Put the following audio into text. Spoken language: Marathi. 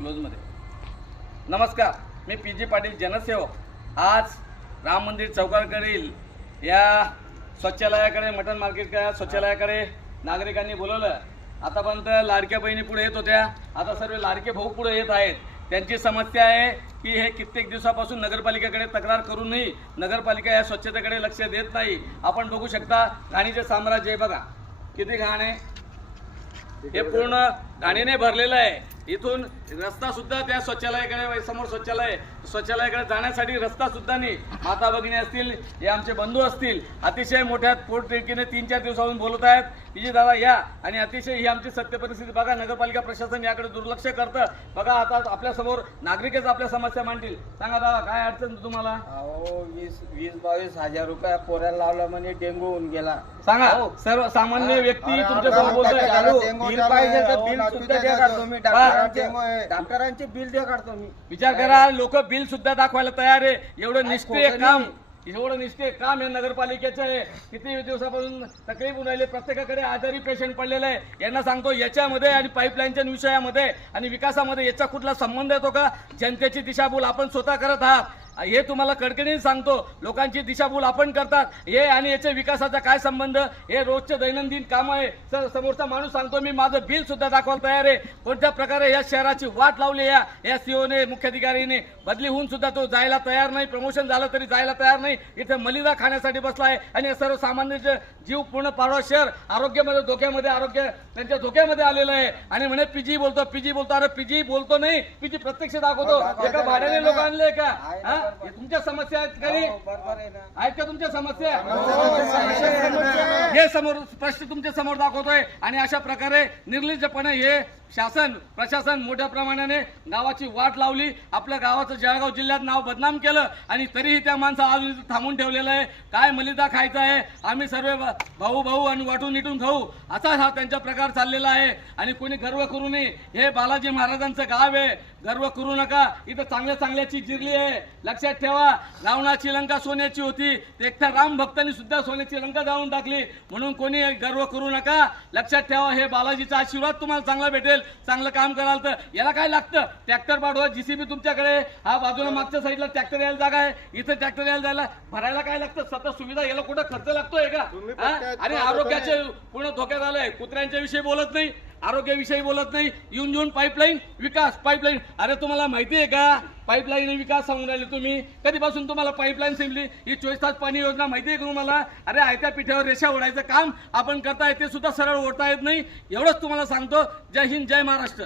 क्लोजमध्ये. नमस्कार, मी पी.जी. पाटील जनसेवक. आज राम मंदिर चौकाकडील या शौचालयाकडे, मटन मार्केटच्या शौचालयाकडे नागरिकांनी बोलवलं. आतापर्यंत लाडक्या बहिणी पुढे येत होत्या, आता सर्व लाडके भाऊ पुढे येत आहेत. त्यांची समस्या आहे की हे कित्येक दिवसापासून नगरपालिकेकडे तक्रार करूनही नगरपालिका या स्वच्छतेकडे लक्ष देत नाही. आपण बघू शकता घाणीचे साम्राज्य आहे, बघा किती घाण आहे. हे पूर्ण घाणीने भरलेलं आहे. इथून रस्ता सुद्धा त्या शौचालयाकडे, समोर शौचालयाकडे जाण्यासाठी रस्ता सुद्धा नाही. माता भगिनी असतील, हे आमचे बंधू असतील, अतिशय मोठ्या पोटतिडकीने 3-4 दिवसापासून बोलत आहेत की दादा या. आणि अतिशय ही आमची सत्य परिस्थिती बघा. नगरपालिका प्रशासन याकडे दुर्लक्ष करतं. बघा आता आपल्या समोर नागरिकच आपल्या समस्या मांडतील. सांगा दादा काय अडचण तुम्हाला? 20-22 हजार रुपये पोऱ्याला लावला म्हणे डेंगू होऊन गेला. सांगा. सर्वसामान्य व्यक्ती तुमच्यासमोर बोलतोय. बिल पाहिजे तर बिल सुद्धा द्या काढतो मी. डॉक्टरांचे बिल द्या काढतो मी. विचार करा, लोक बिल सुद्धा दाखवायला तयार आहे. एवढं निष्ठेय काम या नगरपालिकेचं आहे. किती दिवसापासून तकलीफ होऊन राहिली. प्रत्येकाकडे आजारी पेशंट पडलेला आहे. यांना सांगतो याच्यामध्ये आणि पाईपलाईनच्या विषयामध्ये आणि विकासामध्ये याचा कुठला संबंध येतो का? जनतेची दिशाभूल आपण स्वतः करत आहात. हे तुम्हाला कडकडीने सांगतो. लोकांची दिशाभूल आपण करतात. हे आणि याच्या विकासाचा काय संबंध? हे रोजचे दैनंदिन काम आहे. समोरचा माणूस सांगतो मी माझं बिल सुद्धा दाखवायला तयार आहे. कोणत्या प्रकारे या शहराची वाट लावली या सीओने, मुख्याधिकारीने. बदली होऊन सुद्धा तो जायला तयार नाही. प्रमोशन झालं तरी जायला तयार नाही. इथे मलिदा खाण्यासाठी बसला आहे. आणि सर्वसामान्यांचे जीव पूर्ण पाडवा शहर आरोग्यामध्ये धोक्यामध्ये, आरोग्य त्यांच्या धोक्यामध्ये आलेलं आहे. आणि म्हणे पीजी बोलतो. अरे पीजी बोलतो नाही, पीजी प्रत्यक्ष दाखवतो. एका भाड्याने लोक आणले का? तुमच्या समस्या आहेत काही आहेत का? तुमच्या समस्या हे समोर प्रश्न तुमच्या समोर दाखवतोय. आणि अशा प्रकारे निर्लज्जपणे हे शासन प्रशासन मोठ्या प्रमाणाने गावाची वाट लावली. आपल्या गावाचं जळगाव जिल्ह्यात नाव बदनाम केलं. आणि तरीही त्या माणसाला अजून थांबून ठेवलेलं आहे. काय मलिदा खायचा आहे, आम्ही सर्व भाऊ आणि वाटून निटून खाऊ, असा हा त्यांचा प्रकार चाललेला आहे. आणि कोणी गर्व करू नये. हे बालाजी महाराजांचं गाव आहे. गर्व करू नका. इथं चांगल्याची जिरली आहे. लक्षात ठेवा, रावणाची लंका सोन्याची होती. एकट्या राम भक्तांनी सुद्धा सोन्याची लंका जाळून टाकली. म्हणून कोणी गर्व करू नका. लक्षात ठेवा, हे बालाजीचा आशीर्वाद तुम्हाला चांगला भेटेल. चांगलं काम कराल तर याला काय लागतं? ट्रॅक्टर पाठवा, जीसीबी तुमच्याकडे. हा बाजूला मागच्या साईडला ट्रॅक्टर यायला जागा आहे. इथं ट्रॅक्टर यायला जायला भरायला काय लागतं? सतत सुविधा. याला कुठं खर्च लागतोय का? आणि आरोग्याचे पूर्ण धोक्यात आलंय. कुत्र्यांच्या विषयी बोलत नाही, आरोग्याविषयी बोलत नाही. येऊन पाईपलाईन विकास, पाईपलाईन. अरे तुम्हाला माहिती आहे का पाईपलाईन विकास सांगून राहिले तुम्ही? कधीपासून तुम्हाला पाईपलाईन संपली? ही 24 तास पाणी योजना माहिती आहे का तुम्हाला? अरे आयत्या पिठावर रेषा ओढायचं काम आपण करताय, ते सुद्धा सरळ ओढता येत नाही. एवढंच तुम्हाला सांगतो. जय हिंद, जय महाराष्ट्र.